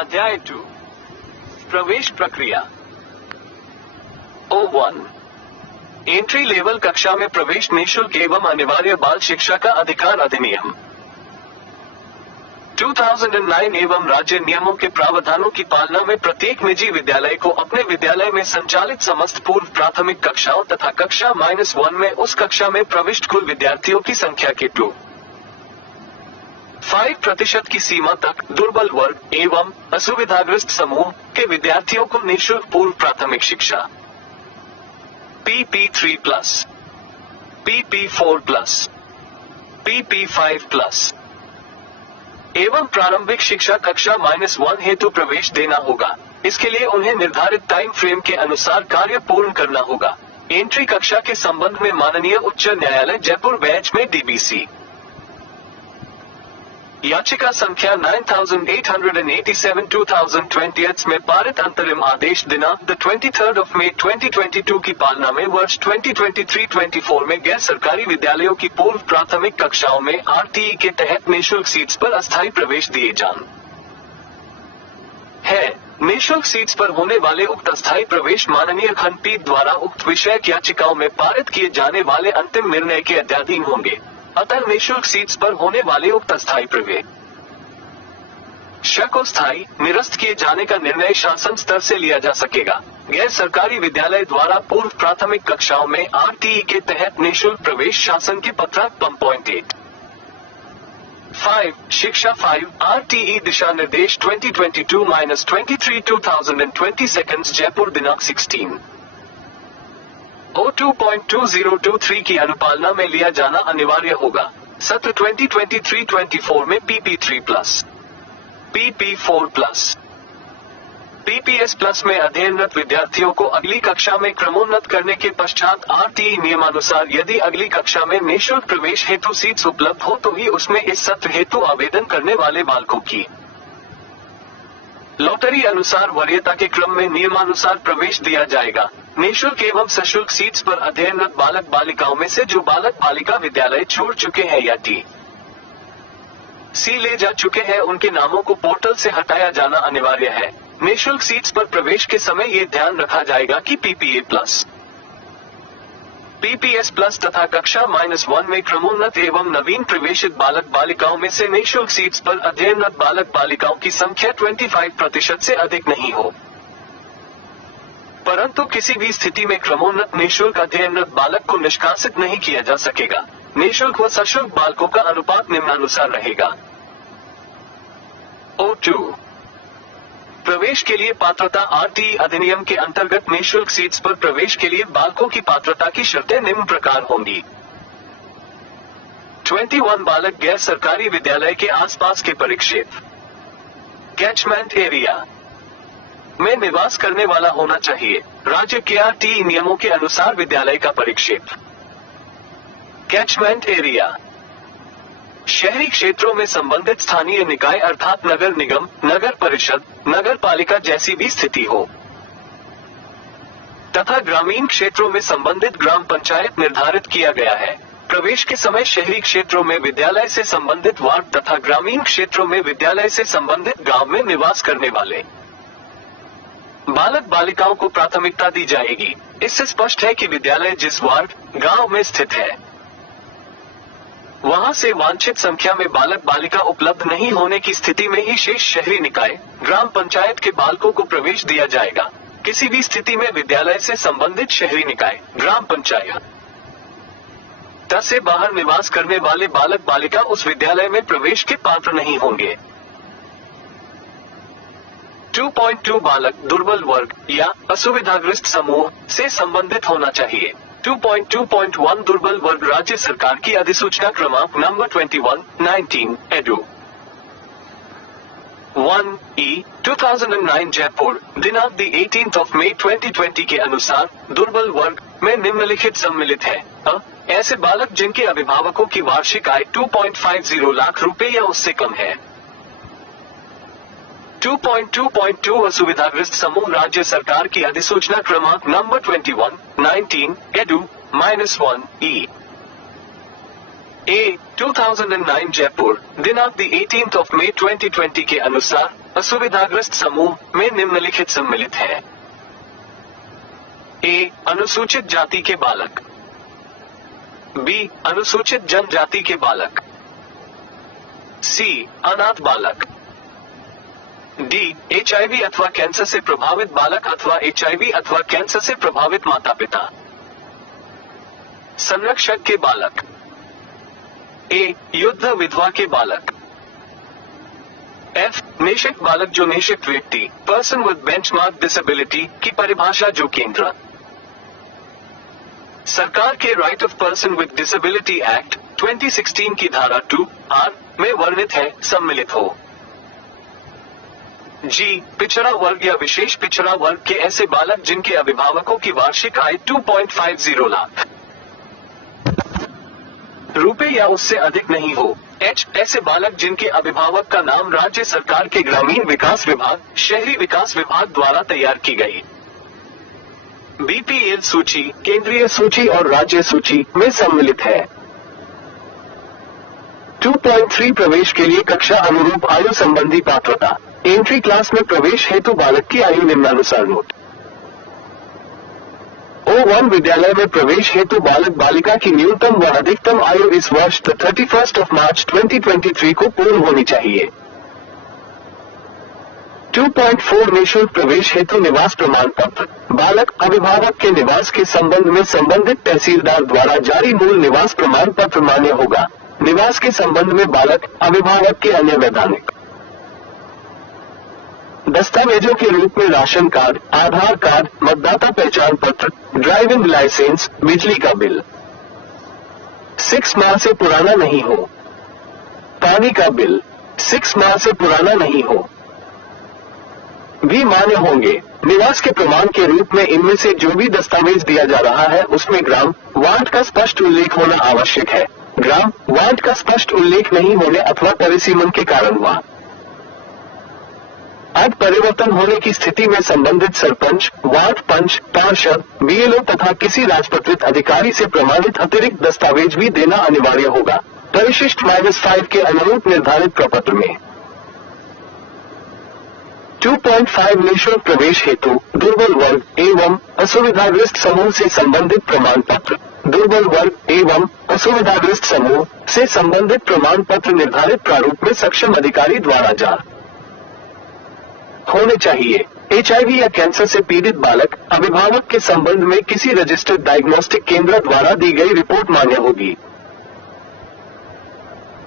अध्याय 2 प्रवेश प्रक्रिया। O1 एंट्री लेवल कक्षा में प्रवेश निःशुल्क एवं अनिवार्य बाल शिक्षा का अधिकार अधिनियम 2009 एवं राज्य नियमों के प्रावधानों की पालना में प्रत्येक निजी विद्यालय को अपने विद्यालय में संचालित समस्त पूर्व प्राथमिक कक्षाओं तथा कक्षा -1 में उस कक्षा में प्रविष्ट कुल विद्यार्थियों की संख्या के 5% की सीमा तक दुर्बल वर्ग एवं असुविधाग्रस्त समूह के विद्यार्थियों को निःशुल्क पूर्व प्राथमिक शिक्षा PP3+, PP4+, PP5+ एवं प्रारंभिक शिक्षा कक्षा -1 हेतु प्रवेश देना होगा। इसके लिए उन्हें निर्धारित टाइम फ्रेम के अनुसार कार्य पूर्ण करना होगा। एंट्री कक्षा के संबंध में माननीय उच्च न्यायालय जयपुर बेंच में DBC याचिका संख्या 9887/2020 में पारित अंतरिम आदेश दिनांक 23 मई 2022 की पालना में वर्ष 2023-24 में गैर सरकारी विद्यालयों की पूर्व प्राथमिक कक्षाओं में RTE के तहत निःशुल्क सीट्स पर अस्थायी प्रवेश दिए जान है। निःशुल्क सीट्स पर होने वाले उक्त अस्थायी प्रवेश माननीय खंडपीठ द्वारा उक्त विषयक याचिकाओं में पारित किए जाने वाले अंतिम निर्णय के अध्याधीन होंगे। अतः निःशुल्क सीट्स पर होने वाले उक्त अस्थायी प्रवेश को स्थायी निरस्त किए जाने का निर्णय शासन स्तर से लिया जा सकेगा। गैर सरकारी विद्यालय द्वारा पूर्व प्राथमिक कक्षाओं में RTE के तहत निःशुल्क प्रवेश शासन के पत्रक 5 शिक्षा 5 RTE दिशा निर्देश 2022-23 जयपुर दिनांक 16 O2.2023 की अनुपालना में लिया जाना अनिवार्य होगा। सत्र 2023-24 में PP3+, PP4+, PPS+ में अध्ययनरत विद्यार्थियों को अगली कक्षा में क्रमोन्नत करने के पश्चात RTE नियमानुसार यदि अगली कक्षा में निःशुल्क प्रवेश हेतु सीट्स उपलब्ध हो तो ही उसमें इस सत्र हेतु आवेदन करने वाले बालकों की लॉटरी अनुसार वरीयता के क्रम में नियमानुसार प्रवेश दिया जाएगा। निःशुल्क एवं सशुल्क सीट्स पर अध्ययनरत बालक बालिकाओं में से जो बालक बालिका विद्यालय छोड़ चुके हैं या TC ले जा चुके हैं उनके नामों को पोर्टल से हटाया जाना अनिवार्य है। निःशुल्क सीट्स पर प्रवेश के समय ये ध्यान रखा जाएगा कि PPA+, PPS+ तथा कक्षा -1 में क्रमोन्नत एवं नवीन प्रवेशित बालक बालिकाओं में से निःशुल्क सीट्स पर अध्ययनरत बालक बालिकाओं की संख्या 25% से अधिक नहीं हो। परंतु किसी भी स्थिति में क्रमोन्नत निःशुल्क अध्ययनरत बालक को निष्कासित नहीं किया जा सकेगा। निःशुल्क व सशुल्क बालकों का अनुपात निम्नानुसार रहेगा। O2 प्रवेश के लिए पात्रता RTE अधिनियम के अंतर्गत निःशुल्क सीट्स पर प्रवेश के लिए बालकों की पात्रता की शर्तें निम्न प्रकार होंगी। 21 बालक गैर सरकारी विद्यालय के आसपास के परिक्षेत्र कैचमेंट एरिया में निवास करने वाला होना चाहिए। राज्य के RTE नियमों के अनुसार विद्यालय का परिक्षेत्र कैचमेंट एरिया शहरी क्षेत्रों में संबंधित स्थानीय निकाय अर्थात नगर निगम, नगर परिषद, नगर पालिका जैसी भी स्थिति हो तथा ग्रामीण क्षेत्रों में संबंधित ग्राम पंचायत निर्धारित किया गया है। प्रवेश के समय शहरी क्षेत्रों में विद्यालय से संबंधित वार्ड तथा ग्रामीण क्षेत्रों में विद्यालय से संबंधित गांव में निवास करने वाले बालक बालिकाओं को प्राथमिकता दी जाएगी। इससे स्पष्ट है कि विद्यालय जिस वार्ड गांव में स्थित है वहां से वांछित संख्या में बालक बालिका उपलब्ध नहीं होने की स्थिति में ही शेष शहरी निकाय ग्राम पंचायत के बालकों को प्रवेश दिया जाएगा। किसी भी स्थिति में विद्यालय से संबंधित शहरी निकाय ग्राम पंचायत से बाहर निवास करने वाले बालक बालिका उस विद्यालय में प्रवेश के पात्र नहीं होंगे। 2.2 बालक दुर्बल वर्ग या असुविधाग्रस्त समूह से संबंधित होना चाहिए। 2.2.1 दुर्बल वर्ग राज्य सरकार की अधिसूचना क्रमांक नंबर 21/19 एडू 1E 2009 जयपुर दिनांक 18 मई 2020 के अनुसार दुर्बल वर्ग में निम्नलिखित सम्मिलित है। ऐसे बालक जिनके अभिभावकों की वार्षिक आय 2.50 लाख रुपए या उससे कम है। 2.2.2 असुविधाग्रस्त समूह राज्य सरकार की अधिसूचना क्रमांक number 21/19 edu -1E A 2009 Jaipur दिनांक 18 मई 2020 के अनुसार असुविधाग्रस्त समूह में निम्नलिखित सम्मिलित है। ए, अनुसूचित जाति के बालक। बी, अनुसूचित जनजाति के बालक। सी, अनाथ बालक। डी, HIV अथवा कैंसर से प्रभावित बालक अथवा HIV अथवा कैंसर से प्रभावित माता पिता। संरक्षक के बालक। ए, युद्ध विधवा के बालक। एफ, निःशक्त बालक जो निःशक्त व्यक्ति, पर्सन विद बेंचमार्क डिसेबिलिटी की परिभाषा जो केंद्र सरकार के right of person with disability act 2016 की धारा 2(r) में वर्णित है, सम्मिलित हो। जी, पिछड़ा वर्ग या विशेष पिछड़ा वर्ग के ऐसे बालक जिनके अभिभावकों की वार्षिक आय 2.50 लाख रुपए या उससे अधिक नहीं हो। एच, ऐसे बालक जिनके अभिभावक का नाम राज्य सरकार के ग्रामीण विकास विभाग, शहरी विकास विभाग द्वारा तैयार की गई BPL सूची, केंद्रीय सूची और राज्य सूची में सम्मिलित है। 2.3 प्रवेश के लिए कक्षा अनुरूप आयु संबंधी पात्रता। एंट्री क्लास में प्रवेश हेतु बालक की आयु निम्नानुसार नोट। O1 विद्यालय में प्रवेश हेतु बालक बालिका की न्यूनतम व अधिकतम आयु इस वर्ष 31 मार्च 2023 को पूर्ण होनी चाहिए। 2.4 निःशुल्क प्रवेश हेतु निवास प्रमाण पत्र। बालक अभिभावक के निवास के संबंध में संबंधित तहसीलदार द्वारा जारी मूल निवास प्रमाण पत्र मान्य होगा। निवास के संबंध में बालक अभिभावक के अन्य वैधानिक दस्तावेजों के रूप में राशन कार्ड, आधार कार्ड, मतदाता पहचान पत्र, ड्राइविंग लाइसेंस, बिजली का बिल 6 माह से पुराना नहीं हो। पानी का बिल 6 माह से पुराना नहीं हो भी मान्य होंगे। निवास के प्रमाण के रूप में इनमें से जो भी दस्तावेज दिया जा रहा है उसमें ग्राम वार्ड का स्पष्ट उल्लेख होना आवश्यक है। ग्राम वार्ड का स्पष्ट उल्लेख नहीं होने अथवा परिसीमन के कारण हुआ आज परिवर्तन होने की स्थिति में संबंधित सरपंच, वार्ड पंच, पार्षद, BLO तथा किसी राजपत्रित अधिकारी से प्रमाणित अतिरिक्त दस्तावेज भी देना अनिवार्य होगा, परिशिष्ट -5 के अनुरूप निर्धारित प्रपत्र में। 2.5 निःशुल्क प्रवेश हेतु दुर्बल वर्ग एवं असुविधाग्रस्त समूह से संबंधित प्रमाण पत्र। दुर्बल वर्ग एवं असुविधाग्रस्त समूह से संबंधित प्रमाण पत्र निर्धारित प्रारूप में सक्षम अधिकारी द्वारा जारी होने चाहिए। HIV या कैंसर से पीड़ित बालक अभिभावक के संबंध में किसी रजिस्टर्ड डायग्नोस्टिक केंद्र द्वारा दी गई रिपोर्ट मान्य होगी।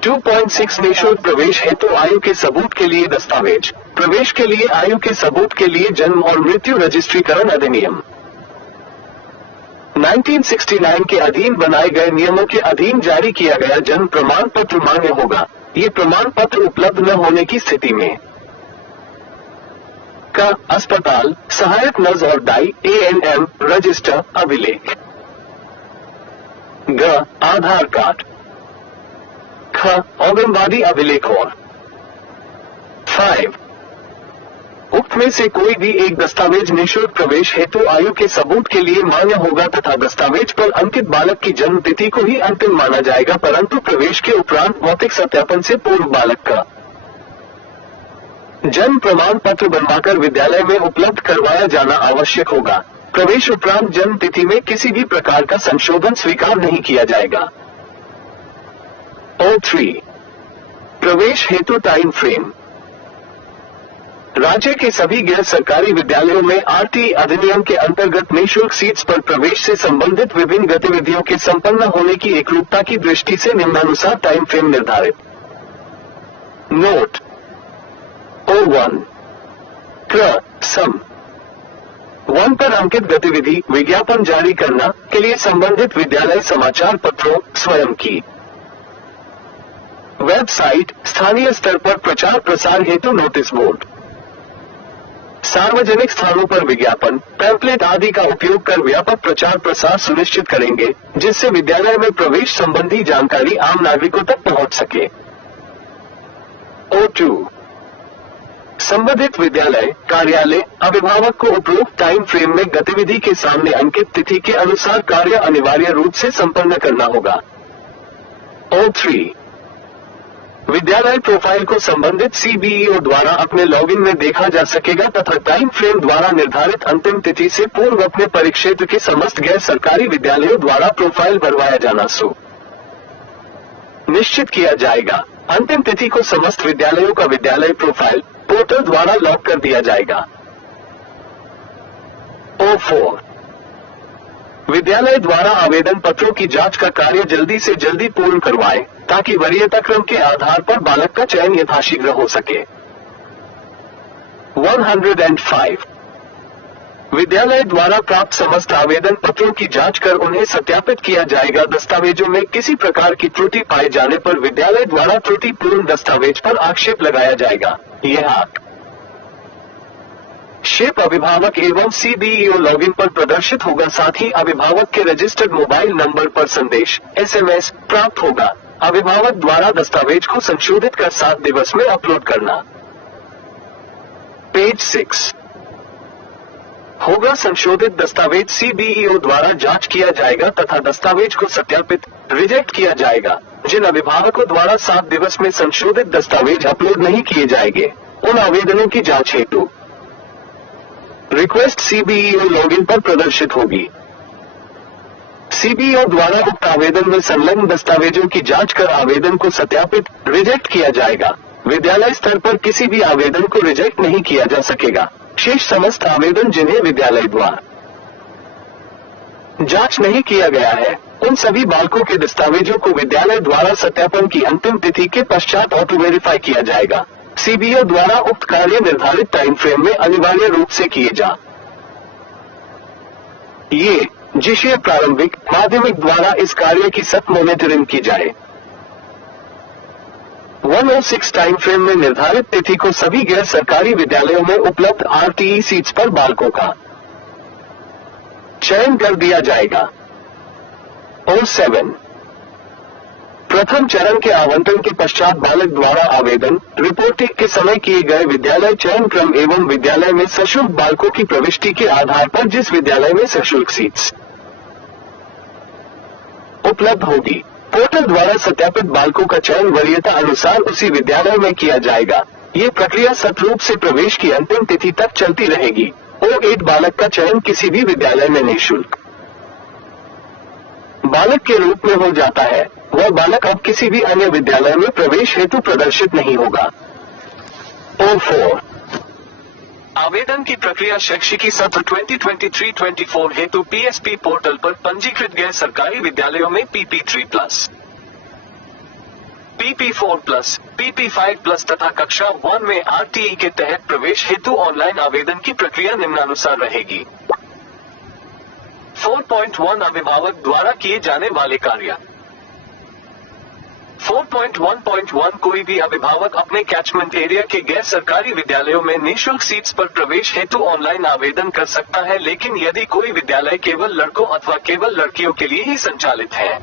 2.6 निःशुल्क प्रवेश हेतु आयु के सबूत के लिए दस्तावेज। प्रवेश के लिए आयु के सबूत के लिए जन्म और मृत्यु रजिस्ट्रीकरण अधिनियम 1969 के अधीन बनाए गए नियमों के अधीन जारी किया गया जन्म प्रमाण पत्र मान्य होगा। ये प्रमाण पत्र उपलब्ध न होने की स्थिति में का अस्पताल, सहायक नर्स और दाई ANM रजिस्टर अभिलेख। ग, आधार कार्ड। ख, आंगनबाड़ी अभिलेख और 5 उक्त में से कोई भी एक दस्तावेज निःशुल्क प्रवेश हेतु आयु के सबूत के लिए मान्य होगा तथा दस्तावेज पर अंकित बालक की जन्म तिथि को ही अंतिम माना जाएगा, परंतु प्रवेश के उपरांत भौतिक सत्यापन से पूर्व बालक का जन्म प्रमाण पत्र बनवाकर विद्यालय में उपलब्ध करवाया जाना आवश्यक होगा। प्रवेश उपरांत जन्म तिथि में किसी भी प्रकार का संशोधन स्वीकार नहीं किया जाएगा। O3 प्रवेश हेतु टाइम फ्रेम। राज्य के सभी गैर सरकारी विद्यालयों में RT अधिनियम के अंतर्गत निःशुल्क सीट्स पर प्रवेश से संबंधित विभिन्न गतिविधियों के संपन्न होने की एकरूपता की दृष्टि से निम्नानुसार टाइम फ्रेम निर्धारित। नोट O1 सम 1 पर अंकित गतिविधि विज्ञापन जारी करना के लिए संबंधित विद्यालय समाचार पत्रों स्वयं की वेबसाइट, स्थानीय स्तर पर प्रचार प्रसार हेतु नोटिस बोर्ड, सार्वजनिक स्थानों पर विज्ञापन, पैम्पलेट आदि का उपयोग कर व्यापक प्रचार प्रसार सुनिश्चित करेंगे, जिससे विद्यालय में प्रवेश संबंधी जानकारी आम नागरिकों तक पहुंच सके। O2 संबंधित विद्यालय, कार्यालय, अभिभावक को उपरोक्त टाइम फ्रेम में गतिविधि के सामने अंकित तिथि के अनुसार कार्य अनिवार्य रूप से संपन्न करना होगा। O3 विद्यालय प्रोफाइल को संबंधित सीबीईओ द्वारा अपने लॉगिन में देखा जा सकेगा तथा टाइम फ्रेम द्वारा निर्धारित अंतिम तिथि से पूर्व अपने परिक्षेत्र के समस्त गैर सरकारी विद्यालयों द्वारा प्रोफाइल भरवाया जाना निश्चित किया जाएगा। अंतिम तिथि को समस्त विद्यालयों का विद्यालय प्रोफाइल पोर्टल द्वारा लॉक कर दिया जाएगा। 4 विद्यालय द्वारा आवेदन पत्रों की जांच का कार्य जल्दी से जल्दी पूर्ण करवाएं ताकि वरीयता क्रम के आधार पर बालक का चयन यथाशीघ्र हो सके। 105 विद्यालय द्वारा प्राप्त समस्त आवेदन पत्रों की जांच कर उन्हें सत्यापित किया जाएगा। दस्तावेजों में किसी प्रकार की त्रुटि पाए जाने पर विद्यालय द्वारा त्रुटिपूर्ण दस्तावेज पर आक्षेप लगाया जाएगा। यह शेप अभिभावक एवं सीबीईओ लॉगिन पर प्रदर्शित होगा। साथ ही अभिभावक के रजिस्टर्ड मोबाइल नंबर पर संदेश एसएमएस प्राप्त होगा। अभिभावक द्वारा दस्तावेज को संशोधित कर 7 दिवस में अपलोड करना। पेज 6 होगा संशोधित दस्तावेज सीबीईओ द्वारा जांच किया जाएगा तथा दस्तावेज को सत्यापित रिजेक्ट किया जाएगा। जिन अभिभावकों द्वारा 7 दिवस में संशोधित दस्तावेज अपलोड नहीं किए जाएंगे उन आवेदनों की जांच हेतु रिक्वेस्ट सीबीईओ लॉगिन पर प्रदर्शित होगी। सीबीईओ द्वारा उक्त आवेदन में संलग्न दस्तावेजों की जांच कर आवेदन को सत्यापित रिजेक्ट किया जाएगा। विद्यालय स्तर पर किसी भी आवेदन को रिजेक्ट नहीं किया जा सकेगा। शेष समस्त आवेदन जिन्हें विद्यालय द्वारा जांच नहीं किया गया है उन सभी बालकों के दस्तावेजों को विद्यालय द्वारा सत्यापन की अंतिम तिथि के पश्चात ऑटो वेरीफाई किया जाएगा। सीबीईओ द्वारा उक्त कार्य निर्धारित टाइम फ्रेम में अनिवार्य रूप से किए जा ये जिसे प्रारंभिक माध्यमिक द्वारा इस कार्य की सख्त मॉनिटरिंग की जाए। 106 टाइम फ्रेम में निर्धारित तिथि को सभी गैर सरकारी विद्यालयों में उपलब्ध आरटीई सीट्स पर बालकों का चयन कर दिया जाएगा। 7 प्रथम चरण के आवंटन के पश्चात बालक द्वारा आवेदन रिपोर्टिंग के समय किए गए विद्यालय चयन क्रम एवं विद्यालय में सशुल्क बालकों की प्रविष्टि के आधार पर जिस विद्यालय में सशुल्क सीट्स उपलब्ध होगी पोर्टल द्वारा सत्यापित बालकों का चयन वरीयता अनुसार उसी विद्यालय में किया जाएगा। ये प्रक्रिया सतरूप से प्रवेश की अंतिम तिथि तक चलती रहेगी। 8 बालक का चयन किसी भी विद्यालय में निःशुल्क बालक के रूप में हो जाता है। वह बालक अब किसी भी अन्य विद्यालय में प्रवेश हेतु प्रदर्शित नहीं होगा। 4 आवेदन की प्रक्रिया शैक्षिकी सत्र 2023-24 हेतु पीएसपी पोर्टल पर पंजीकृत गैर सरकारी विद्यालयों में PP3+, PP4+, PP5+ तथा कक्षा 1 में आरटीई के तहत प्रवेश हेतु ऑनलाइन आवेदन की प्रक्रिया निम्नानुसार रहेगी। 4.1 अभिभावक द्वारा किए जाने वाले कार्य। 4.1.1 कोई भी अभिभावक अपने कैचमेंट एरिया के गैर सरकारी विद्यालयों में निःशुल्क सीट्स पर प्रवेश हेतु ऑनलाइन आवेदन कर सकता है, लेकिन यदि कोई विद्यालय केवल लड़कों अथवा केवल लड़कियों के लिए ही संचालित है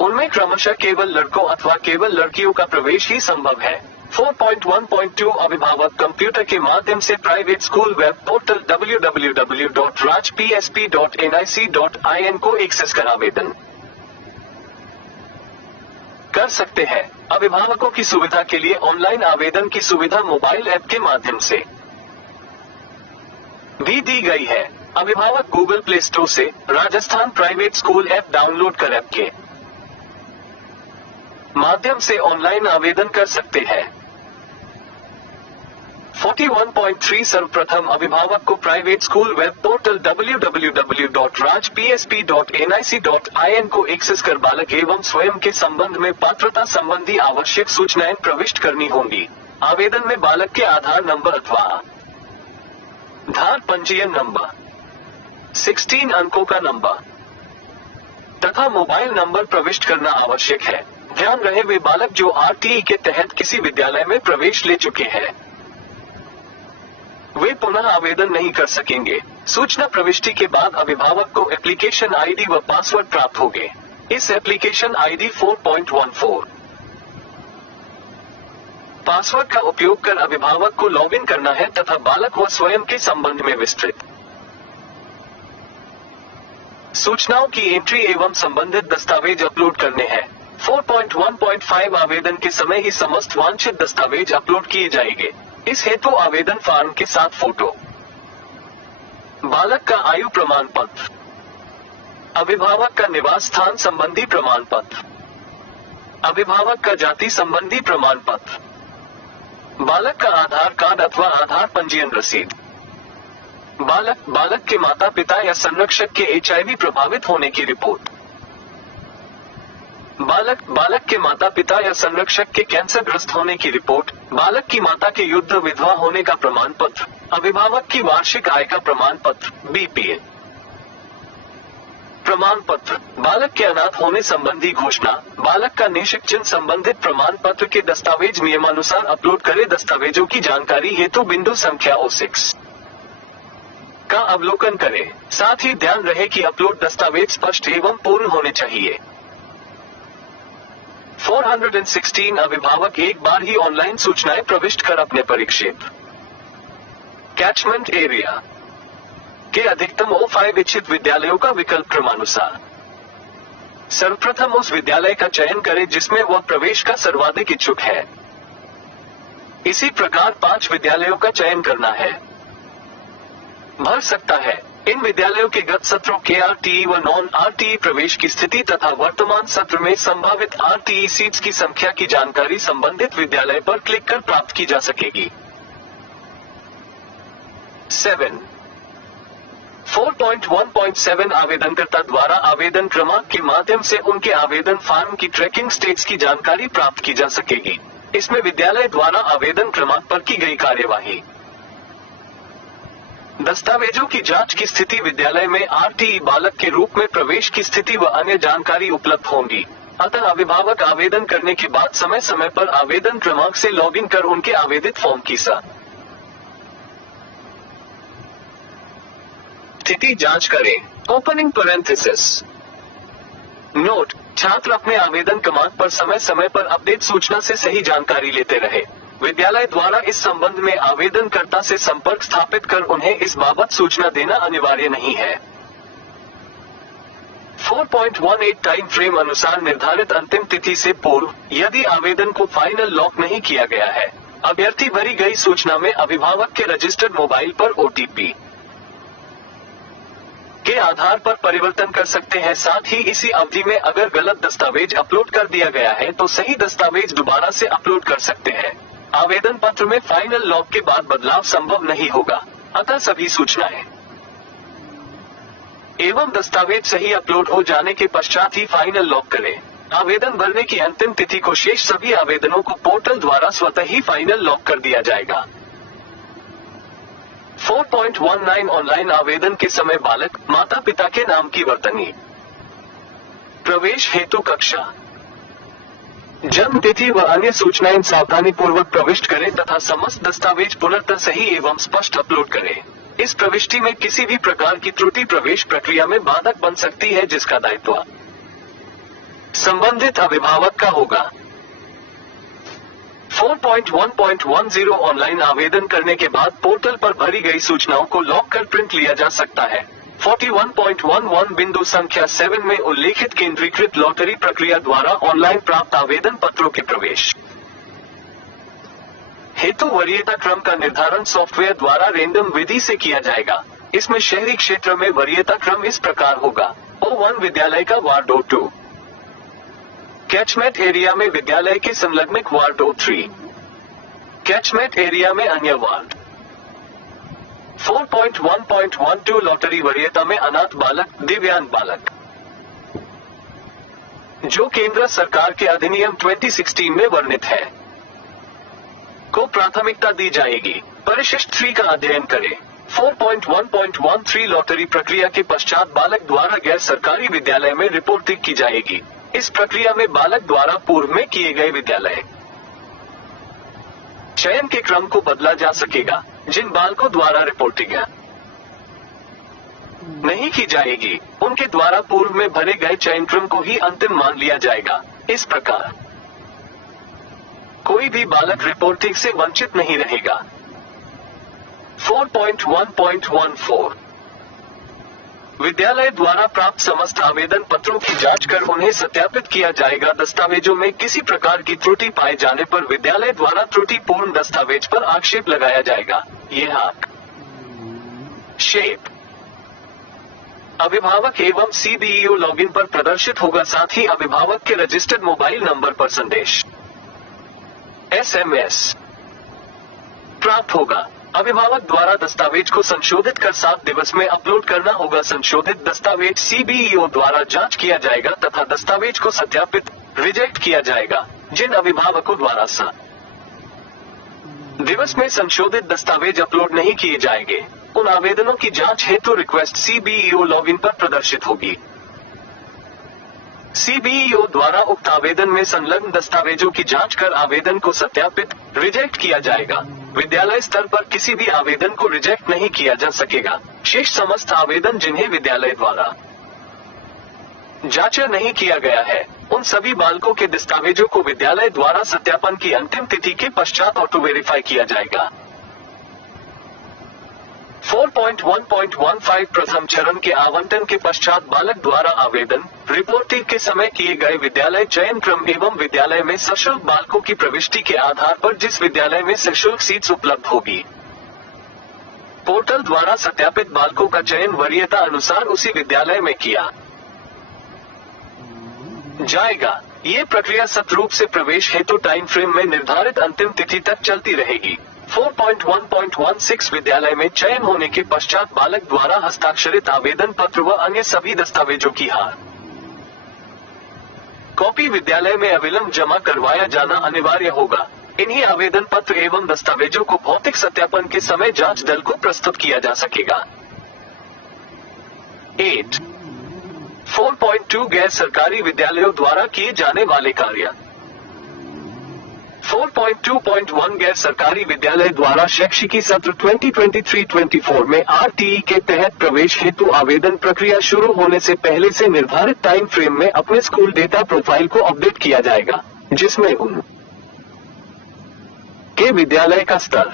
उनमें क्रमशः केवल लड़कों अथवा केवल लड़कियों का प्रवेश ही संभव है। 4.1.2 अभिभावक कंप्यूटर के माध्यम से private school web portal www.rajpsp.nic.in को एक्सेस कर आवेदन कर सकते हैं। अभिभावकों की सुविधा के लिए ऑनलाइन आवेदन की सुविधा मोबाइल ऐप के माध्यम से भी दी गई है। अभिभावक गूगल प्ले स्टोर से Rajasthan private school app download कर ऐप के माध्यम से ऑनलाइन आवेदन कर सकते हैं। 41.3 सर्वप्रथम अभिभावक को private school web portal www.rajpsp.nic.in को एक्सेस कर बालक एवं स्वयं के संबंध में पात्रता संबंधी आवश्यक सूचनाएं प्रविष्ट करनी होंगी। आवेदन में बालक के आधार नंबर अथवा आधार पंजीयन नंबर, 16 अंकों का नंबर तथा मोबाइल नंबर प्रविष्ट करना आवश्यक है। ध्यान रहे वे बालक जो आरटीई के तहत किसी विद्यालय में प्रवेश ले चुके हैं वे पुनः आवेदन नहीं कर सकेंगे। सूचना प्रविष्टि के बाद अभिभावक को एप्लीकेशन आईडी व पासवर्ड प्राप्त होंगे। इस एप्लीकेशन आईडी 4.14 पासवर्ड का उपयोग कर अभिभावक को लॉगिन करना है तथा बालक व स्वयं के संबंध में विस्तृत सूचनाओं की एंट्री एवं संबंधित दस्तावेज अपलोड करने हैं। 4.1.5 आवेदन के समय ही समस्त वांछित दस्तावेज अपलोड किए जाएंगे। इस हेतु आवेदन फॉर्म के साथ फोटो, बालक का आयु प्रमाण पत्र, अभिभावक का निवास स्थान संबंधी प्रमाण पत्र, अभिभावक का जाति संबंधी प्रमाण पत्र, बालक का आधार कार्ड अथवा आधार पंजीयन रसीद, बालक के माता पिता या संरक्षक के HIV प्रभावित होने की रिपोर्ट, बालक के माता पिता या संरक्षक के कैंसरग्रस्त होने की रिपोर्ट, बालक की माता के युद्ध विधवा होने का प्रमाण पत्र, अभिभावक की वार्षिक आय का प्रमाण पत्र BPL प्रमाण पत्र, बालक के अनाथ होने संबंधी घोषणा, बालक का निश्चित चिन्ह संबंधित प्रमाण पत्र के दस्तावेज नियमानुसार अपलोड करें। दस्तावेजों की जानकारी हेतु बिंदु संख्या 06 का अवलोकन करें। साथ ही ध्यान रहे कि अपलोड दस्तावेज स्पष्ट एवं पूर्ण होने चाहिए। 416 अभिभावक एक बार ही ऑनलाइन सूचनाएं प्रविष्ट कर अपने परिक्षेत्र कैचमेंट एरिया के अधिकतम O5 इच्छित विद्यालयों का विकल्प क्रमानुसार सर्वप्रथम उस विद्यालय का चयन करें जिसमें वह प्रवेश का सर्वाधिक इच्छुक है। इसी प्रकार 5 विद्यालयों का चयन करना है। भर सकता है। इन विद्यालयों के गत सत्रों के RTE व नॉन RTE प्रवेश की स्थिति तथा वर्तमान सत्र में संभावित RTE सीट्स की संख्या की जानकारी संबंधित विद्यालय पर क्लिक कर प्राप्त की जा सकेगी। 7. 4.1.7 आवेदनकर्ता द्वारा आवेदन क्रमांक के माध्यम से उनके आवेदन फॉर्म की ट्रैकिंग स्टेट्स की जानकारी प्राप्त की जा सकेगी। इसमें विद्यालय द्वारा आवेदन क्रमांक पर की गई कार्यवाही, दस्तावेजों की जांच की स्थिति, विद्यालय में RTE बालक के रूप में प्रवेश की स्थिति व अन्य जानकारी उपलब्ध होंगी। अतः अभिभावक आवेदन करने के बाद समय समय पर आवेदन क्रमांक से लॉगिन कर उनके आवेदित फॉर्म की स्थिति जांच करें। ओपनिंग पैरेंथेसिस नोट, छात्र अपने आवेदन क्रमांक पर समय समय पर अपडेट सूचना से सही जानकारी लेते रहे। विद्यालय द्वारा इस संबंध में आवेदनकर्ता से संपर्क स्थापित कर उन्हें इस बाबत सूचना देना अनिवार्य नहीं है। 4.18 टाइम फ्रेम अनुसार निर्धारित अंतिम तिथि से पूर्व यदि आवेदन को फाइनल लॉक नहीं किया गया है, अभ्यर्थी भरी गई सूचना में अभिभावक के रजिस्टर्ड मोबाइल पर OTP के आधार पर परिवर्तन कर सकते हैं। साथ ही इसी अवधि में अगर गलत दस्तावेज अपलोड कर दिया गया है तो सही दस्तावेज दोबारा से अपलोड कर सकते हैं। आवेदन पत्र में फाइनल लॉक के बाद बदलाव संभव नहीं होगा। अतः सभी सूचनाएं एवं दस्तावेज सही अपलोड हो जाने के पश्चात ही फाइनल लॉक करें। आवेदन भरने की अंतिम तिथि को शेष सभी आवेदनों को पोर्टल द्वारा स्वतः ही फाइनल लॉक कर दिया जाएगा। 4.19 ऑनलाइन आवेदन के समय बालक माता पिता के नाम की वर्तनी, प्रवेश हेतु कक्षा, जन्म तिथि व अन्य सूचनाएं सावधानी पूर्वक प्रविष्ट करें तथा समस्त दस्तावेज पुनः सही एवं स्पष्ट अपलोड करें। इस प्रविष्टि में किसी भी प्रकार की त्रुटि प्रवेश प्रक्रिया में बाधक बन सकती है, जिसका दायित्व संबंधित अभिभावक का होगा। 4.1.10 ऑनलाइन आवेदन करने के बाद पोर्टल पर भरी गई सूचनाओं को लॉक कर प्रिंट लिया जा सकता है। 41.11 बिंदु संख्या 7 में उल्लेखित केंद्रीकृत लॉटरी प्रक्रिया द्वारा ऑनलाइन प्राप्त आवेदन पत्रों के प्रवेश हेतु वरीयता क्रम का निर्धारण सॉफ्टवेयर द्वारा रेंडम विधि से किया जाएगा। इसमें शहरी क्षेत्र में वरीयता क्रम इस प्रकार होगा: O1 विद्यालय का वार्ड O2, कैचमेंट एरिया में विद्यालय के संलग्निक वार्ड O3, कैचमेंट एरिया में अन्य वार्ड। 4.1.12 लॉटरी वरीयता में अनाथ बालक, दिव्यांग बालक जो केंद्र सरकार के अधिनियम 2016 में वर्णित है को प्राथमिकता दी जाएगी। परिशिष्ट 3 का अध्ययन करें। 4.1.13 लॉटरी प्रक्रिया के पश्चात बालक द्वारा गैर सरकारी विद्यालय में रिपोर्टिंग की जाएगी। इस प्रक्रिया में बालक द्वारा पूर्व में किए गए विद्यालय चयन के क्रम को बदला जा सकेगा। जिन बालकों द्वारा रिपोर्टिंग नहीं की जाएगी, उनके द्वारा पूर्व में भरे गए चयन क्रम को ही अंतिम मान लिया जाएगा। इस प्रकार कोई भी बालक रिपोर्टिंग से वंचित नहीं रहेगा। 4.1.14 विद्यालय द्वारा प्राप्त समस्त आवेदन पत्रों की जांच कर उन्हें सत्यापित किया जाएगा। दस्तावेजों में किसी प्रकार की त्रुटि पाए जाने पर विद्यालय द्वारा त्रुटिपूर्ण दस्तावेज पर आक्षेप लगाया जाएगा। यह शेप अभिभावक एवं CBEO लॉगिन पर प्रदर्शित होगा। साथ ही अभिभावक के रजिस्टर्ड मोबाइल नंबर पर संदेश SMS प्राप्त होगा। अभिभावक द्वारा दस्तावेज को संशोधित कर 7 दिवस में अपलोड करना होगा। संशोधित दस्तावेज CBEO द्वारा जांच किया जाएगा तथा दस्तावेज को सत्यापित रिजेक्ट किया जाएगा। जिन अभिभावकों द्वारा 7 दिवस में संशोधित दस्तावेज अपलोड नहीं किए जाएंगे, उन आवेदनों की जांच हेतु रिक्वेस्ट CBEO लॉगिन पर प्रदर्शित होगी। CBEO द्वारा उक्त आवेदन में संलग्न दस्तावेजों की जांच कर आवेदन को सत्यापित रिजेक्ट किया जाएगा। विद्यालय स्तर पर किसी भी आवेदन को रिजेक्ट नहीं किया जा सकेगा। शेष समस्त आवेदन जिन्हें विद्यालय द्वारा जांचा नहीं किया गया है, उन सभी बालकों के दस्तावेजों को विद्यालय द्वारा सत्यापन की अंतिम तिथि के पश्चात ऑटो वेरीफाई किया जाएगा। 4.1.15 प्रथम चरण के आवंटन के पश्चात बालक द्वारा आवेदन रिपोर्टिंग के समय किए गए विद्यालय चयन क्रम एवं विद्यालय में सशुल्क बालकों की प्रविष्टि के आधार पर जिस विद्यालय में सशुल्क सीट्स उपलब्ध होगी, पोर्टल द्वारा सत्यापित बालकों का चयन वरीयता अनुसार उसी विद्यालय में किया जाएगा। ये प्रक्रिया सख्त रूप से प्रवेश हेतु टाइम फ्रेम में निर्धारित अंतिम तिथि तक चलती रहेगी। 4.1.16 विद्यालय में चयन होने के पश्चात बालक द्वारा हस्ताक्षरित आवेदन पत्र व अन्य सभी दस्तावेजों की हार्ड कॉपी विद्यालय में अविलंब जमा करवाया जाना अनिवार्य होगा। इन्हीं आवेदन पत्र एवं दस्तावेजों को भौतिक सत्यापन के समय जांच दल को प्रस्तुत किया जा सकेगा। 4.2 गैर सरकारी विद्यालयों द्वारा किए जाने वाले कार्य। 4.2.1 गैर सरकारी विद्यालय द्वारा शैक्षिकी सत्र 2023-24 में RTE के तहत प्रवेश हेतु आवेदन प्रक्रिया शुरू होने से पहले से निर्धारित टाइम फ्रेम में अपने स्कूल डेटा प्रोफाइल को अपडेट किया जाएगा, जिसमें उन के विद्यालय का स्तर,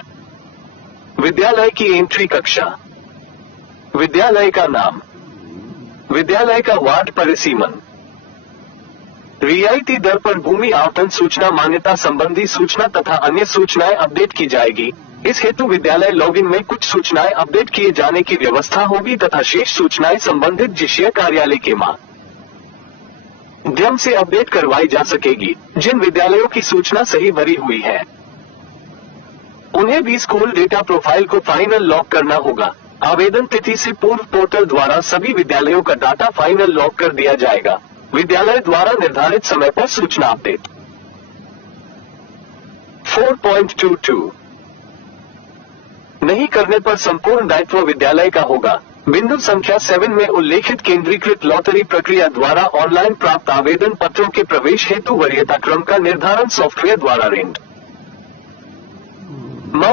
विद्यालय की एंट्री कक्षा, विद्यालय का नाम, विद्यालय का वार्ड परिसीमन, रियायती दर पर भूमि आवंटन सूचना, मान्यता संबंधी सूचना तथा अन्य सूचनाएं अपडेट की जाएगी। इस हेतु विद्यालय लॉगिन में कुछ सूचनाएं अपडेट किए जाने की व्यवस्था होगी तथा शेष सूचनाएं संबंधित जिशीय कार्यालय के माध्यम से अपडेट करवाई जा सकेगी। जिन विद्यालयों की सूचना सही भरी हुई है, उन्हें भी स्कूल डेटा प्रोफाइल को फाइनल लॉक करना होगा। आवेदन तिथि से पूर्व पोर्टल द्वारा सभी विद्यालयों का डाटा फाइनल लॉक कर दिया जाएगा। विद्यालय द्वारा निर्धारित समय पर सूचना अपडेट। 4.22 नहीं करने पर संपूर्ण दायित्व विद्यालय का होगा। बिंदु संख्या 7 में उल्लेखित केंद्रीकृत लॉटरी प्रक्रिया द्वारा ऑनलाइन प्राप्त आवेदन पत्रों के प्रवेश हेतु वरीयता क्रम का निर्धारण सॉफ्टवेयर द्वारा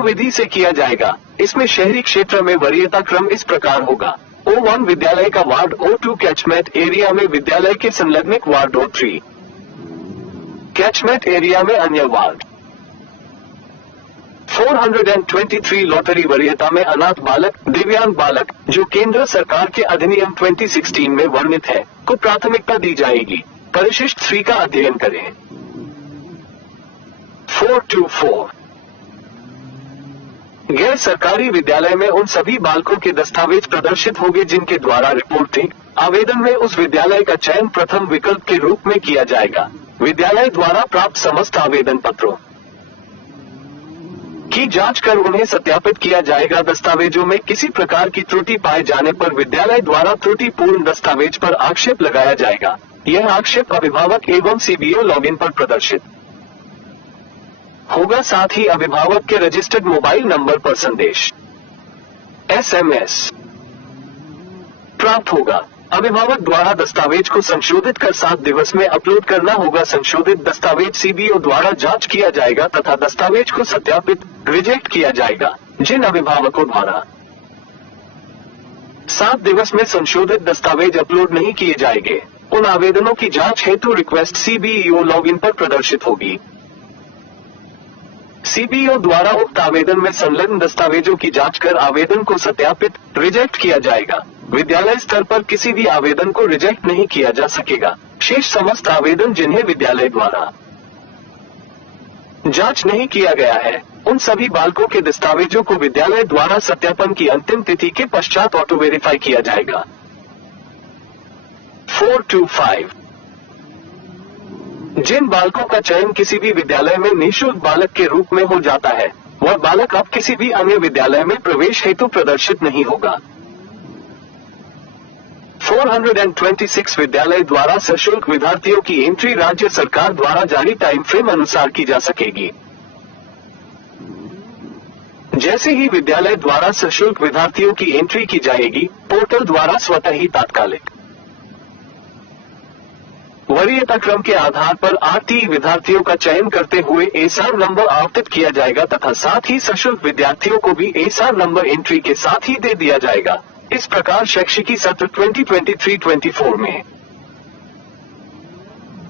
विधि से किया जाएगा। इसमें शहरी क्षेत्र में वरीयता क्रम इस प्रकार होगा। O1 विद्यालय का वार्ड, O2 कैचमेंट एरिया में विद्यालय के संलग्न वार्ड, O3 कैचमेंट एरिया में अन्य वार्ड। 423 लॉटरी वरीयता में अनाथ बालक, दिव्यांग बालक जो केंद्र सरकार के अधिनियम 2016 में वर्णित है को प्राथमिकता दी जाएगी। परिशिष्ट 3 का अध्ययन करें। 424 गैर सरकारी विद्यालय में उन सभी बालकों के दस्तावेज प्रदर्शित होंगे जिनके द्वारा रिपोर्टिंग आवेदन में उस विद्यालय का चयन प्रथम विकल्प के रूप में किया जाएगा। विद्यालय द्वारा प्राप्त समस्त आवेदन पत्रों की जांच कर उन्हें सत्यापित किया जाएगा। दस्तावेजों में किसी प्रकार की त्रुटि पाए जाने पर विद्यालय द्वारा त्रुटिपूर्ण दस्तावेज पर आक्षेप लगाया जाएगा। यह आक्षेप अभिभावक एवं CBEO लॉगिन पर प्रदर्शित होगा। साथ ही अभिभावक के रजिस्टर्ड मोबाइल नंबर पर संदेश SMS प्राप्त होगा। अभिभावक द्वारा दस्तावेज को संशोधित कर 7 दिवस में अपलोड करना होगा। संशोधित दस्तावेज CBEO द्वारा जांच किया जाएगा तथा दस्तावेज को सत्यापित रिजेक्ट किया जाएगा। जिन अभिभावकों द्वारा 7 दिवस में संशोधित दस्तावेज अपलोड नहीं किए जाएंगे, उन आवेदनों की जांच हेतु रिक्वेस्ट CBEO लॉगिन पर प्रदर्शित होगी। CBEO द्वारा उक्त आवेदन में संलग्न दस्तावेजों की जांच कर आवेदन को सत्यापित रिजेक्ट किया जाएगा। विद्यालय स्तर पर किसी भी आवेदन को रिजेक्ट नहीं किया जा सकेगा। शेष समस्त आवेदन जिन्हें विद्यालय द्वारा जांच नहीं किया गया है, उन सभी बालकों के दस्तावेजों को विद्यालय द्वारा सत्यापन की अंतिम तिथि के पश्चात ऑटो वेरीफाई किया जाएगा। 425 जिन बालकों का चयन किसी भी विद्यालय में निःशुल्क बालक के रूप में हो जाता है, वह बालक अब किसी भी अन्य विद्यालय में प्रवेश हेतु प्रदर्शित नहीं होगा। 426 विद्यालय द्वारा सशुल्क विद्यार्थियों की एंट्री राज्य सरकार द्वारा जारी टाइम फ्रेम अनुसार की जा सकेगी। जैसे ही विद्यालय द्वारा सशुल्क विद्यार्थियों की एंट्री की जाएगी, पोर्टल द्वारा स्वतः ही तात्कालिक वरीयता क्रम के आधार पर आरटीई विद्यार्थियों का चयन करते हुए एसआर नंबर आवंटित किया जाएगा तथा साथ ही सशुल्क विद्यार्थियों को भी एसआर नंबर एंट्री के साथ ही दे दिया जाएगा। इस प्रकार शैक्षिकी सत्र 2023-24 में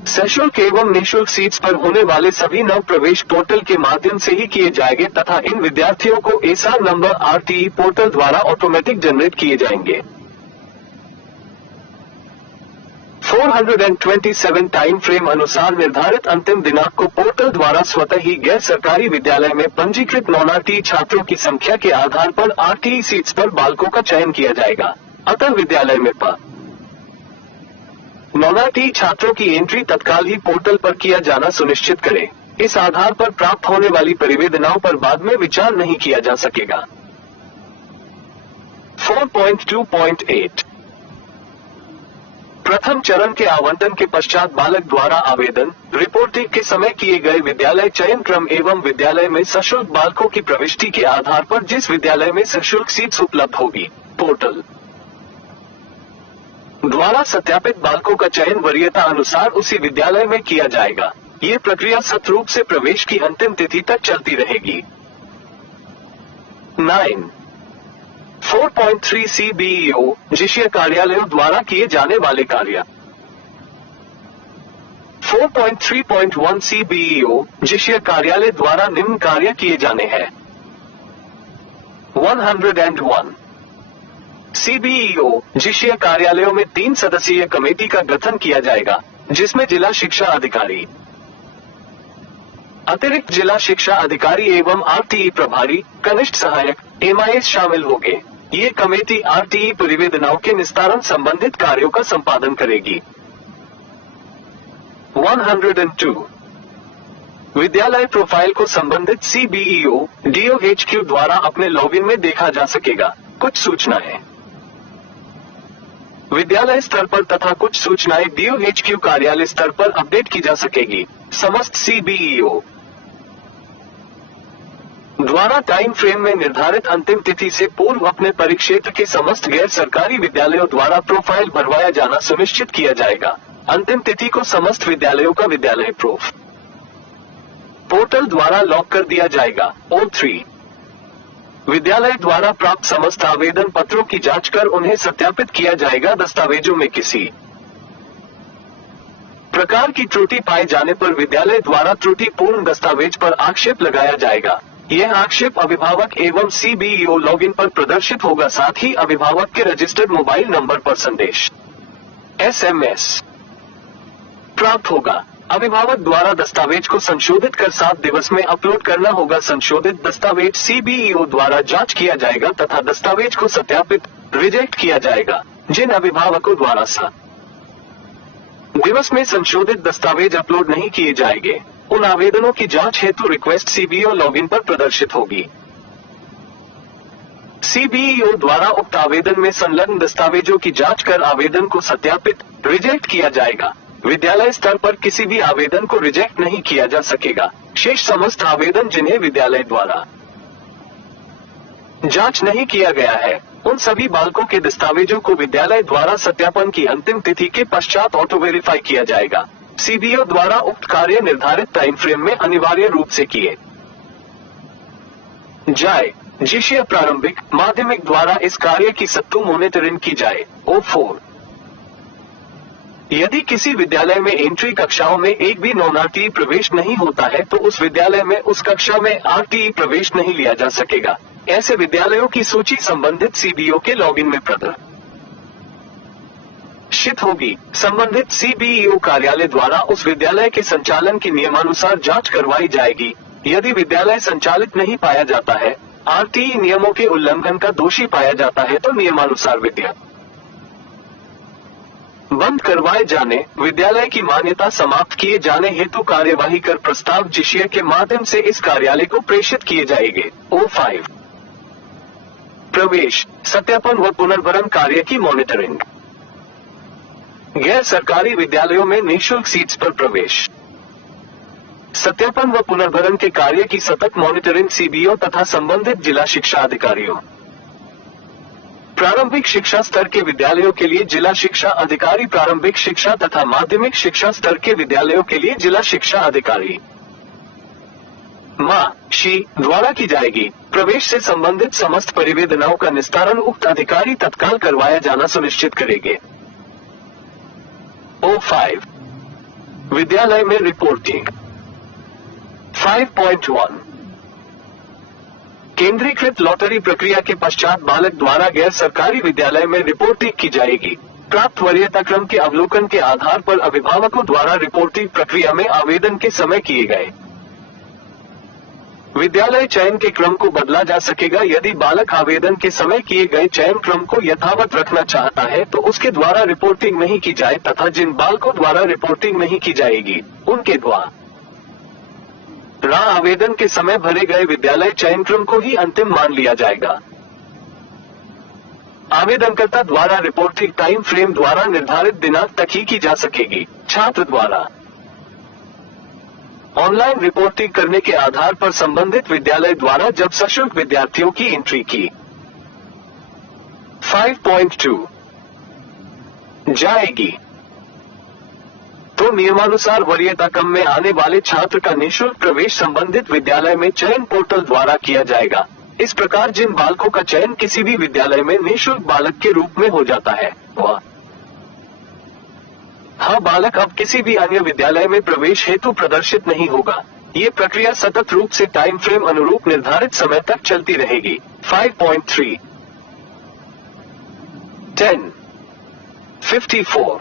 सशुल्क एवं निःशुल्क सीट्स पर होने वाले सभी नव प्रवेश पोर्टल के माध्यम से ही किए जाएंगे तथा इन विद्यार्थियों को एसआर नंबर आरटीई पोर्टल द्वारा ऑटोमेटिक जनरेट किए जाएंगे। 427 टाइम फ्रेम अनुसार निर्धारित अंतिम दिनांक को पोर्टल द्वारा स्वतः ही गैर सरकारी विद्यालय में पंजीकृत नॉन आरटीई छात्रों की संख्या के आधार पर आरटीई सीट्स पर बालकों का चयन किया जाएगा। अतः विद्यालय में नॉन आरटीई छात्रों की एंट्री तत्काल ही पोर्टल पर किया जाना सुनिश्चित करें। इस आधार पर प्राप्त होने वाली परिवेदनाओं पर बाद में विचार नहीं किया जा सकेगा। 4.2.8 प्रथम चरण के आवंटन के पश्चात बालक द्वारा आवेदन रिपोर्टिंग के समय किए गए विद्यालय चयन क्रम एवं विद्यालय में सशुल्क बालकों की प्रविष्टि के आधार पर जिस विद्यालय में सशुल्क सीट्स उपलब्ध होगी, पोर्टल द्वारा सत्यापित बालकों का चयन वरीयता अनुसार उसी विद्यालय में किया जाएगा। ये प्रक्रिया सतरूप से प्रवेश की अंतिम तिथि तक चलती रहेगी। 9 4.3 CBEO जिशीय कार्यालयों द्वारा किए जाने वाले कार्य 4.3.1 CBEO जिशीय कार्यालय द्वारा निम्न कार्य किए जाने हैं। 101 CBEO जिशीय कार्यालयों में 3 सदस्यीय कमेटी का गठन किया जाएगा, जिसमें जिला शिक्षा अधिकारी, अतिरिक्त जिला शिक्षा अधिकारी एवं आरटीई प्रभारी, कनिष्ठ सहायक, MIS शामिल होंगे। ये कमेटी आरटीई परिवेदनाओं के निस्तारण संबंधित कार्यों का संपादन करेगी। 102 विद्यालय प्रोफाइल को संबंधित CBEO DOHQ द्वारा अपने लॉगिन में देखा जा सकेगा। कुछ सूचनाएं विद्यालय स्तर पर तथा कुछ सूचनाएं DOHQ कार्यालय स्तर पर अपडेट की जा सकेगी। समस्त CBEO द्वारा टाइम फ्रेम में निर्धारित अंतिम तिथि से पूर्व अपने परिक्षेत्र के समस्त गैर सरकारी विद्यालयों द्वारा प्रोफाइल भरवाया जाना सुनिश्चित किया जाएगा। अंतिम तिथि को समस्त विद्यालयों का विद्यालय प्रोफ पोर्टल द्वारा लॉक कर दिया जाएगा। 03 विद्यालय द्वारा प्राप्त समस्त आवेदन पत्रों की जांच कर उन्हें सत्यापित किया जाएगा। दस्तावेजों में किसी प्रकार की त्रुटि पाए जाने पर विद्यालय द्वारा त्रुटिपूर्ण दस्तावेज पर आक्षेप लगाया जाएगा। यह आक्षेप अभिभावक एवं CBEO लॉगिन पर प्रदर्शित होगा। साथ ही अभिभावक के रजिस्टर्ड मोबाइल नंबर पर संदेश SMS प्राप्त होगा। अभिभावक द्वारा दस्तावेज को संशोधित कर 7 दिवस में अपलोड करना होगा। संशोधित दस्तावेज CBEO द्वारा जांच किया जाएगा तथा दस्तावेज को सत्यापित रिजेक्ट किया जाएगा। जिन अभिभावकों द्वारा 7 दिवस में संशोधित दस्तावेज अपलोड नहीं किए जाएंगे, उन आवेदनों की जांच हेतु रिक्वेस्ट CBEO लॉगिन पर प्रदर्शित होगी। CBEO द्वारा उक्त आवेदन में संलग्न दस्तावेजों की जांच कर आवेदन को सत्यापित रिजेक्ट किया जाएगा। विद्यालय स्तर पर किसी भी आवेदन को रिजेक्ट नहीं किया जा सकेगा। शेष समस्त आवेदन जिन्हें विद्यालय द्वारा जांच नहीं किया गया है, उन सभी बालकों के दस्तावेजों को विद्यालय द्वारा सत्यापन की अंतिम तिथि के पश्चात ऑटो वेरीफाई किया जाएगा। CBEO द्वारा उक्त कार्य निर्धारित टाइम फ्रेम में अनिवार्य रूप से किए जाए। जिशीय प्रारंभिक माध्यमिक द्वारा इस कार्य की सख्त मॉनिटरिंग की जाए। 04 यदि किसी विद्यालय में एंट्री कक्षाओं में एक भी नॉन आरटीई प्रवेश नहीं होता है तो उस विद्यालय में उस कक्षा में आरटीई प्रवेश नहीं लिया जा सकेगा। ऐसे विद्यालयों की सूची संबंधित CBEO के लॉगिन में प्रदर्शित निश्चित होगी। संबंधित सीबीईओ कार्यालय द्वारा उस विद्यालय के संचालन की नियमानुसार जांच करवाई जाएगी। यदि विद्यालय संचालित नहीं पाया जाता है, आरटीई नियमों के उल्लंघन का दोषी पाया जाता है, तो नियमानुसार विद्यालय बंद करवाए जाने, विद्यालय की मान्यता समाप्त किए जाने हेतु कार्यवाही कर प्रस्ताव जिशिया के माध्यम से इस कार्यालय को प्रेषित किए जाएंगे। O5 प्रवेश, सत्यापन व पुनर्भरण कार्य की मॉनिटरिंग। गैर सरकारी विद्यालयों में निःशुल्क सीट्स पर प्रवेश, सत्यापन व पुनर्भरण के कार्य की सतत मॉनिटरिंग सीबीओ तथा संबंधित जिला शिक्षा अधिकारियों। प्रारंभिक शिक्षा स्तर के विद्यालयों के लिए जिला शिक्षा अधिकारी, प्रारंभिक शिक्षा तथा माध्यमिक शिक्षा स्तर के विद्यालयों के लिए जिला शिक्षा अधिकारी शी द्वारा की जाएगी। प्रवेश से संबंधित समस्त परिवेदनाओं का निस्तारण उक्त अधिकारी तत्काल करवाया जाना सुनिश्चित करेंगे। O5 विद्यालय में रिपोर्टिंग। 5.1 केंद्रीकृत लॉटरी प्रक्रिया के पश्चात बालक द्वारा गैर सरकारी विद्यालय में रिपोर्टिंग की जाएगी। प्राप्त वरीयता क्रम के अवलोकन के आधार पर अभिभावकों द्वारा रिपोर्टिंग प्रक्रिया में आवेदन के समय किए गए विद्यालय चयन के क्रम को बदला जा सकेगा। यदि बालक आवेदन के समय किए गए चयन क्रम को यथावत रखना चाहता है तो उसके द्वारा रिपोर्टिंग नहीं की जाए तथा जिन बालकों द्वारा रिपोर्टिंग नहीं की जाएगी उनके द्वारा आवेदन के समय भरे गए विद्यालय चयन क्रम को ही अंतिम मान लिया जाएगा। आवेदनकर्ता द्वारा रिपोर्टिंग टाइम फ्रेम द्वारा निर्धारित दिनांक तक ही की जा सकेगी। छात्र द्वारा ऑनलाइन रिपोर्टिंग करने के आधार पर संबंधित विद्यालय द्वारा जब सशुल्क विद्यार्थियों की एंट्री की 5.2 जाएगी तो नियमानुसार वरीयता क्रम में आने वाले छात्र का निःशुल्क प्रवेश संबंधित विद्यालय में चयन पोर्टल द्वारा किया जाएगा। इस प्रकार जिन बालकों का चयन किसी भी विद्यालय में निःशुल्क बालक के रूप में हो जाता है वह बालक अब किसी भी अन्य विद्यालय में प्रवेश हेतु प्रदर्शित नहीं होगा। ये प्रक्रिया सतत रूप से टाइम फ्रेम अनुरूप निर्धारित समय तक चलती रहेगी। 5.3 1054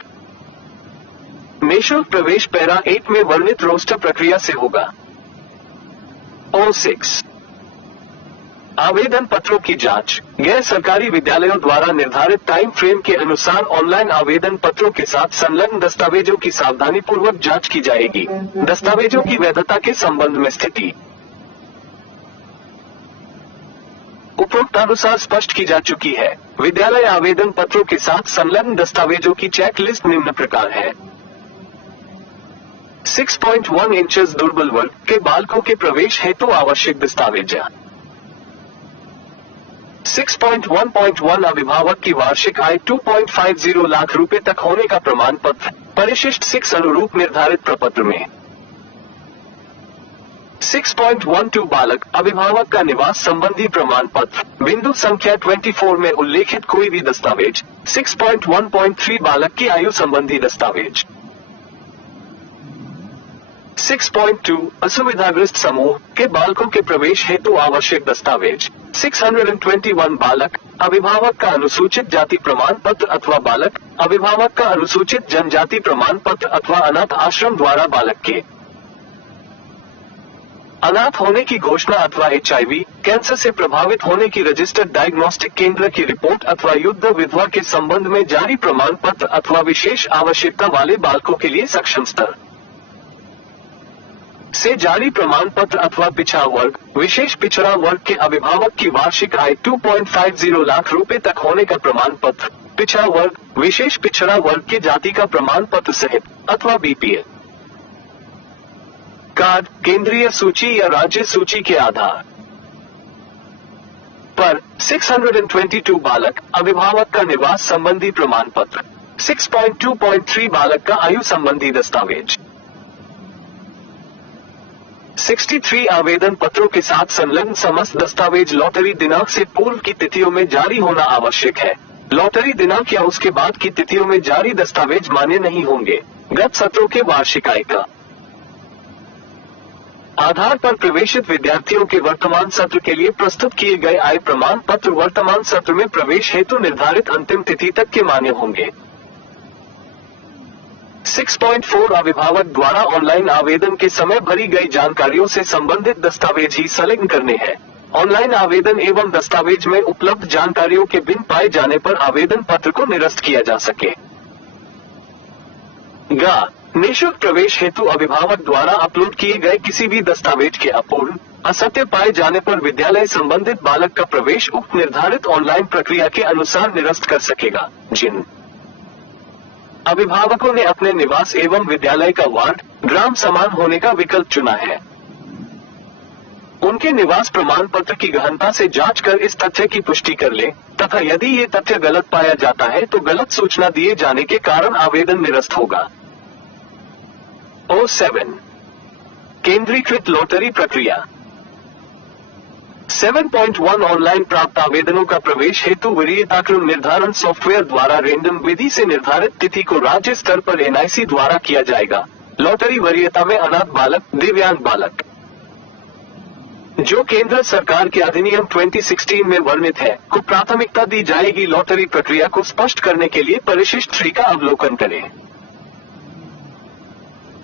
निःशुल्क प्रवेश पैरा 8 में वर्णित रोस्टर प्रक्रिया से होगा। O6 आवेदन पत्रों की जांच। गैर सरकारी विद्यालयों द्वारा निर्धारित टाइम फ्रेम के अनुसार ऑनलाइन आवेदन पत्रों के साथ संलग्न दस्तावेजों की सावधानी पूर्वक जांच की जाएगी। दस्तावेजों की वैधता के संबंध में स्थिति उपरोक्त अनुसार स्पष्ट की जा चुकी है। विद्यालय आवेदन पत्रों के साथ संलग्न दस्तावेजों की चेकलिस्ट निम्न प्रकार है। 6.1 इंचेस दुर्बल वर्ग के बालकों के प्रवेश हेतु आवश्यक दस्तावेज। 6.1.1 अभिभावक की वार्षिक आय 2.50 लाख रुपए तक होने का प्रमाण पत्र परिशिष्ट 6 अनुरूप निर्धारित प्रपत्र में। 6.12 बालक अभिभावक का निवास संबंधी प्रमाण पत्र बिंदु संख्या 24 में उल्लेखित कोई भी दस्तावेज। 6.1.3 बालक की आयु संबंधी दस्तावेज। 6.2 असुविधाग्रस्त समूह के बालकों के प्रवेश हेतु आवश्यक दस्तावेज। 621 बालक अभिभावक का अनुसूचित जाति प्रमाण पत्र अथवा बालक अभिभावक का अनुसूचित जनजाति प्रमाण पत्र अथवा अनाथ आश्रम द्वारा बालक के अनाथ होने की घोषणा अथवा HIV कैंसर से प्रभावित होने की रजिस्टर्ड डायग्नोस्टिक केंद्र की रिपोर्ट अथवा युद्ध विधवा के संबंध में जारी प्रमाण पत्र अथवा विशेष आवश्यकता वाले बालकों के लिए सक्षम स्तर से जारी प्रमाण पत्र अथवा पिछड़ा वर्ग विशेष पिछड़ा वर्ग के अभिभावक की वार्षिक आय 2.50 लाख रुपए तक होने का प्रमाण पत्र पिछड़ा वर्ग विशेष पिछड़ा वर्ग के जाति का प्रमाण पत्र सहित अथवा BPL कार्ड केंद्रीय सूची या राज्य सूची के आधार पर। 622 बालक अभिभावक का निवास संबंधी प्रमाण पत्र। 6.2.3 बालक का आयु संबंधी दस्तावेज। 63 आवेदन पत्रों के साथ संलग्न समस्त दस्तावेज लॉटरी दिनांक से पूर्व की तिथियों में जारी होना आवश्यक है। लॉटरी दिनांक या उसके बाद की तिथियों में जारी दस्तावेज मान्य नहीं होंगे। गत सत्रों के वार्षिक आय का आधार पर प्रवेशित विद्यार्थियों के वर्तमान सत्र के लिए प्रस्तुत किए गए आय प्रमाण पत्र वर्तमान सत्र में प्रवेश हेतु निर्धारित अंतिम तिथि तक के मान्य होंगे। 6.4 अभिभावक द्वारा ऑनलाइन आवेदन के समय भरी गई जानकारियों से संबंधित दस्तावेज ही संलग्न करने हैं। ऑनलाइन आवेदन एवं दस्तावेज में उपलब्ध जानकारियों के बिन पाए जाने पर आवेदन पत्र को निरस्त किया जा सके। निःशुल्क प्रवेश हेतु अभिभावक द्वारा अपलोड किए गए किसी भी दस्तावेज के अपूर्ण, असत्य पाए जाने पर विद्यालय संबंधित बालक का प्रवेश उक्त निर्धारित ऑनलाइन प्रक्रिया के अनुसार निरस्त कर सकेगा। जिन अभिभावकों ने अपने निवास एवं विद्यालय का वार्ड, ग्राम समान होने का विकल्प चुना है, उनके निवास प्रमाण पत्र की गहनता से जांच कर इस तथ्य की पुष्टि कर ले तथा यदि ये तथ्य गलत पाया जाता है तो गलत सूचना दिए जाने के कारण आवेदन निरस्त होगा। 7. केंद्रीकृत लॉटरी प्रक्रिया। 7.1 ऑनलाइन प्राप्त आवेदनों का प्रवेश हेतु वरीयताक्रम निर्धारण सॉफ्टवेयर द्वारा रेंडम विधि से निर्धारित तिथि को राज्य स्तर पर NIC द्वारा किया जाएगा। लॉटरी वरीयता में अनाथ बालक, दिव्यांग बालक जो केंद्र सरकार के अधिनियम 2016 में वर्णित है को प्राथमिकता दी जाएगी। लॉटरी प्रक्रिया को स्पष्ट करने के लिए परिशिष्ट 3 का अवलोकन करें।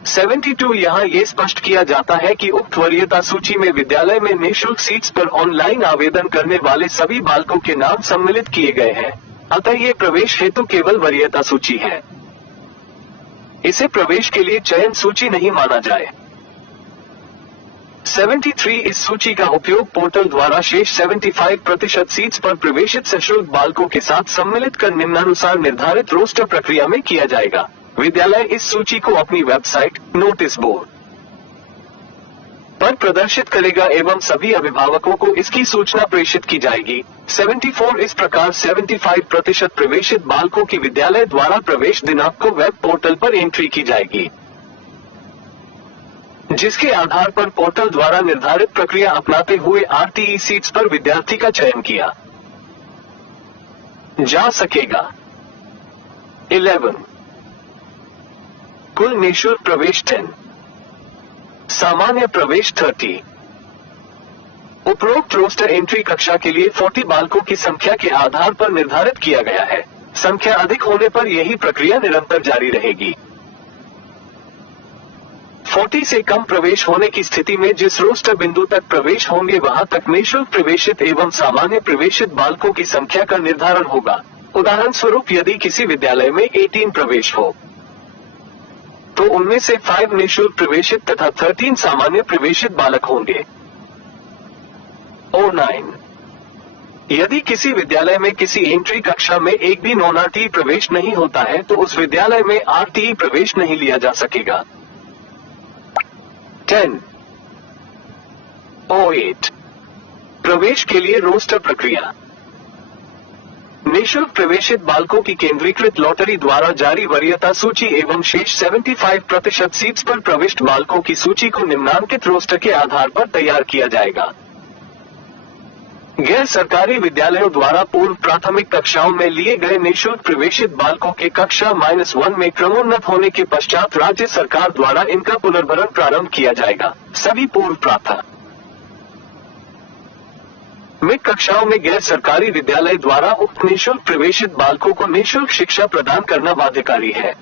72 यहाँ ये स्पष्ट किया जाता है कि उक्त वरीयता सूची में विद्यालय में निःशुल्क सीट्स पर ऑनलाइन आवेदन करने वाले सभी बालकों के नाम सम्मिलित किए गए हैं, अतः ये प्रवेश हेतु केवल वरीयता सूची है, इसे प्रवेश के लिए चयन सूची नहीं माना जाए। 73 इस सूची का उपयोग पोर्टल द्वारा शेष 75% सीट्स पर प्रवेशित सशुल्क बालकों के साथ सम्मिलित कर निम्नानुसार निर्धारित रोस्टर प्रक्रिया में किया जाएगा। विद्यालय इस सूची को अपनी वेबसाइट, नोटिस बोर्ड पर प्रदर्शित करेगा एवं सभी अभिभावकों को इसकी सूचना प्रेषित की जाएगी। 74 इस प्रकार 75% प्रवेशित बालकों की विद्यालय द्वारा प्रवेश दिनांक को वेब पोर्टल पर एंट्री की जाएगी, जिसके आधार पर पोर्टल द्वारा निर्धारित प्रक्रिया अपनाते हुए RTE सीट्स पर विद्यार्थी का चयन किया जा सकेगा। 11 कुल निःशुल्क प्रवेश 10, सामान्य प्रवेश 30। उपरोक्त रोस्टर एंट्री कक्षा के लिए 40 बालकों की संख्या के आधार पर निर्धारित किया गया है। संख्या अधिक होने पर यही प्रक्रिया निरंतर जारी रहेगी। 40 से कम प्रवेश होने की स्थिति में जिस रोस्टर बिंदु तक प्रवेश होंगे वहां तक निःशुल्क प्रवेशित एवं सामान्य प्रवेशित बालकों की संख्या का निर्धारण होगा। उदाहरण स्वरूप यदि किसी विद्यालय में 18 प्रवेश हो तो उनमें से 5 निःशुल्क प्रवेशित तथा 13 सामान्य प्रवेशित बालक होंगे। 9 यदि किसी विद्यालय में किसी एंट्री कक्षा में एक भी नॉन RTE प्रवेश नहीं होता है तो उस विद्यालय में RTE प्रवेश नहीं लिया जा सकेगा। 10 8 प्रवेश के लिए रोस्टर प्रक्रिया। निःशुल्क प्रवेशित बालकों की केंद्रीकृत लॉटरी द्वारा जारी वरीयता सूची एवं शेष 75% सीट्स पर प्रविष्ट बालकों की सूची को निम्नांकित रोस्टर के आधार पर तैयार किया जाएगा। गैर सरकारी विद्यालयों द्वारा पूर्व प्राथमिक कक्षाओं में लिए गए निःशुल्क प्रवेशित बालकों के कक्षा -1 में क्रमोन्नत होने के पश्चात राज्य सरकार द्वारा इनका पुनर्भरण प्रारंभ किया जाएगा। सभी पूर्व प्राथमिक कक्षाओं में गैर सरकारी विद्यालय द्वारा उक्त निःशुल्क प्रवेशित बालकों को निःशुल्क शिक्षा प्रदान करना बाध्यकारी है।